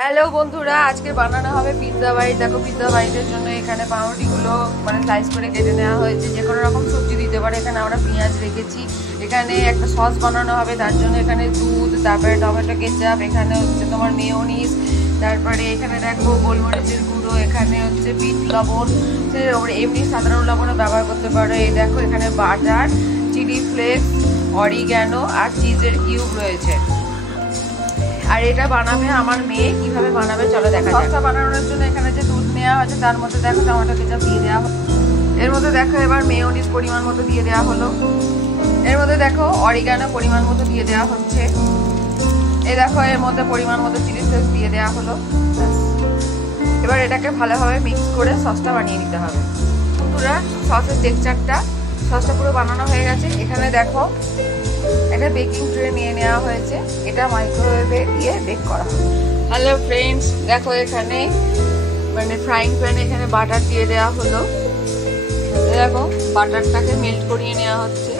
Hello বন্ধুরা, আজকে বানানো হবে পিৎজা বাইট। দেখো পিৎজা বাইটের জন্য এখানে পাউরুটিগুলো স্লাইস করে কেটে নেওয়া হয়েছে। যে কোনো রকম সবজি দিতে পারে। এখানে আমরা পেঁয়াজ রেখেছি। এখানে একটা সস বানানো হবে, তার জন্য এখানে দুধ, তারপরে টমেটো কেচাপ, এখানে হচ্ছে তোমার মেয়োনিজ, তারপরে এখানে দেখো গোলমরিচের গুঁড়ো, এখানে হচ্ছে বিট লবণ, এমনি সাধারণ লবণও ব্যবহার করতে পারো। এই দেখো এখানে বাটার, চিলি ফ্লেক্স, অরিগ্যানো আর চিজের কিউব রয়েছে। আর এটা বানাবে আমার মেয়ে। কিভাবে বানাবে চলো দেখা যাক। সসটা বানানোর জন্য এখানে যে দুধ নেওয়া হয়েছে তার মধ্যে দেখো টমেটো কেচাপ দিয়ে দেওয়া হলো। এর মধ্যে দেখো এবার মেয়োনিজ পরিমাণ মতো দিয়ে দেওয়া হলো। এর মধ্যে দেখো অরিগানো পরিমাণ মতো দিয়ে দেওয়া হচ্ছে। এই দেখো এর মধ্যে পরিমাণ মতো চিলি ফ্লেক্স দিয়ে দেওয়া হলো। এবার এটাকে ভালোভাবে মিক্স করে সসটা বানিয়ে নিতে হবে। পুরো সসের টেক্সচারটা, সসটা পুরো বানানো হয়ে গেছে। এখানে দেখো একটা বেকিং ট্রে নিয়ে নেওয়া হয়েছে। এটা মাইক্রোওয়েভে দিয়ে বেক করা হবে। হ্যালো ফ্রেন্ডস, দেখো এখানে ফ্রাইং প্যানে এখানে বাটার দিয়ে দেওয়া হলো। দেখো বাটারটাকে মেল্ট করিয়ে নেওয়া হচ্ছে।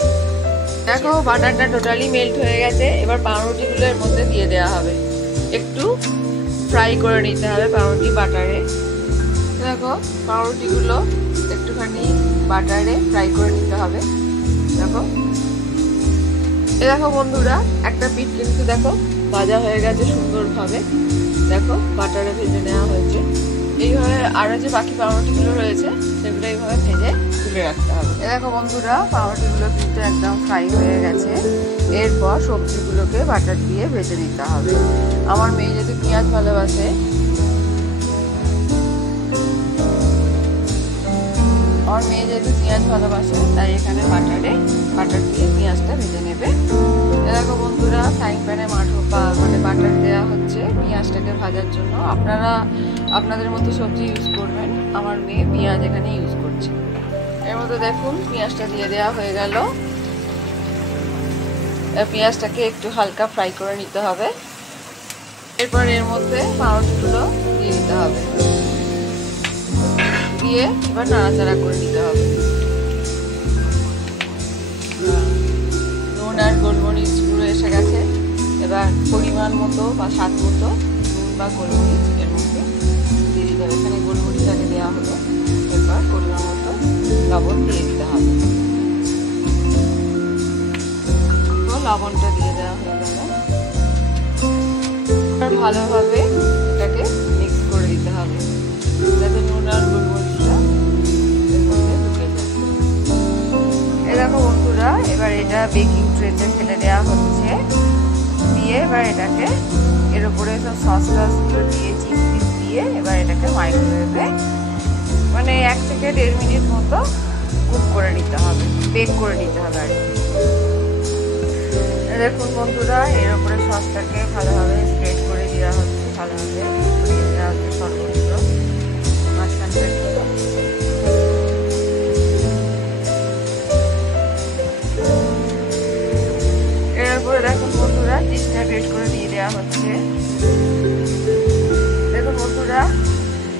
দেখো বাটারটা টোটালি মেল্ট হয়ে গেছে। এবার পাউরুটিগুলো এর মধ্যে দিয়ে দেওয়া হবে। একটু ফ্রাই করে নিতে হবে পাউরুটি বাটারে। দেখো পাউরুটিগুলো একটুখানি বাটারে ফ্রাই করে নিতে হবে। দেখো দেখো বন্ধুরা, একটা পিঠ কিন্তু দেখো ভাজা হয়ে গেছে সুন্দরভাবে। দেখো বাটারে ভেজে নেওয়া হয়েছে। এইভাবে আরো যে বাকি পাউরুটিগুলো রয়েছে সেগুলো এইভাবে ভেজে তুলে রাখতে হবে। দেখো বন্ধুরা, পাউরুটিগুলো কিন্তু একদম ফ্রাই হয়ে গেছে। এরপর সবজিগুলোকে বাটার দিয়ে ভেজে নিতে হবে। আমার মেয়ে যদি পেঁয়াজ ভালোবাসে, তাই এখানে বাটার দিয়ে পেঁয়াজটা ভেজে নেবে। দেখো বন্ধুরা, ফ্রাইং প্যানে বাটার দেওয়া হচ্ছে পেঁয়াজটাকে ভাজার জন্য। আপনারা আপনাদের মতো সবজি ইউজ করবেন। আমার মেয়ে পেঁয়াজ এখানে ইউজ করছে। এর মধ্যে দেখুন পেঁয়াজটা দিয়ে দেওয়া হয়ে গেল। পেঁয়াজটাকে একটু হালকা ফ্রাই করে নিতে হবে। এরপর এর মধ্যে পাউরুটিগুলো দিয়ে দিতে হবে। দিয়ে এবার নাড়াচাড়া করে নিতে হবে। নুন আর গোলমরিচ গুঁড়ো এসে গেছে। এবার পরিমাণ মতো বা স্বাদ মতো নুন বা গোলমরিচ এর মধ্যে দিয়ে দিতে হবে। এখানে গোলমরিচ আগে দেওয়া হলো। এবার পরিমাণ মতো লবণ দিয়ে দিতে হবে। তো লবণটা দিয়ে দেওয়া হয়ে গেল। ভালোভাবে এটাকে মিক্স করে দিতে হবে যাতে নুন আর গোলমরিচটা এর মধ্যে ঢুকে যায়। এই দেখো বন্ধুরা, এবার এটা বেকিং ট্রেতে ফেলে দেওয়া হচ্ছে। দিয়ে এবার এটাকে এর উপরে সব সস টসগুলো দিয়ে চিজ পিস দিয়ে এবার এটাকে মাইক্রোওয়েভে 1 থেকে 1.5 মিনিট মতো কুক করে নিতে হবে, বেক করে নিতে হবে আর কি। দেখুন বন্ধুরা, এর উপরে সসটাকে ভালোভাবে স্প্রেড করে দেওয়া হচ্ছে। ভালোভাবে ছড়িয়ে দেওয়া হচ্ছে সর্বত্র মাঝখানটা। এর উপরে দেখুন বন্ধুরা চিজটা গ্রেট করে দিয়ে দেওয়া হচ্ছে। দেখুন বন্ধুরা,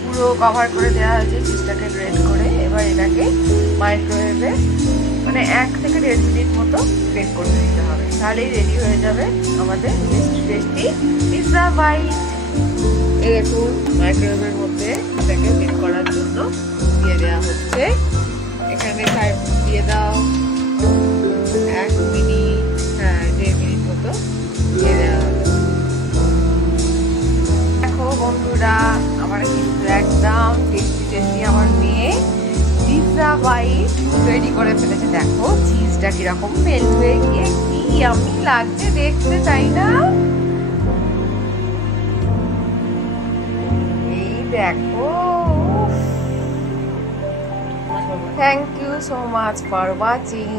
পুরো কভার করে দেওয়া হয়েছে চিজটাকে গ্রেট করে। এবার এটাকে মাইক্রোওয়েভে 1 থেকে 1.5 মিনিট মতো বেক করে দিতে হবে। তাহলেই রেডি হয়ে যাবে আমাদের টেস্টি পিৎজা বাইট। এই দেখুন মাইক্রোওয়েভের মধ্যে এটাকে বেক করার জন্য দিয়ে দেওয়া হচ্ছে। এখানে দিয়ে দাও 1 মিনিট, 1.5 মিনিট মতো দিয়ে দেওয়া হবে। দেখো বন্ধুরা, আমার কিন্তু একদম টেস্টি আমার মেয়ে পিৎজা বাইট রেডি করে ফেলেছে। দেখো চিজটা কিরকম মেল্ট হয়ে গিয়ে কি ইয়াম্মি লাগছে দেখতে, তাই না? এই দেখো। Thank you so much for watching.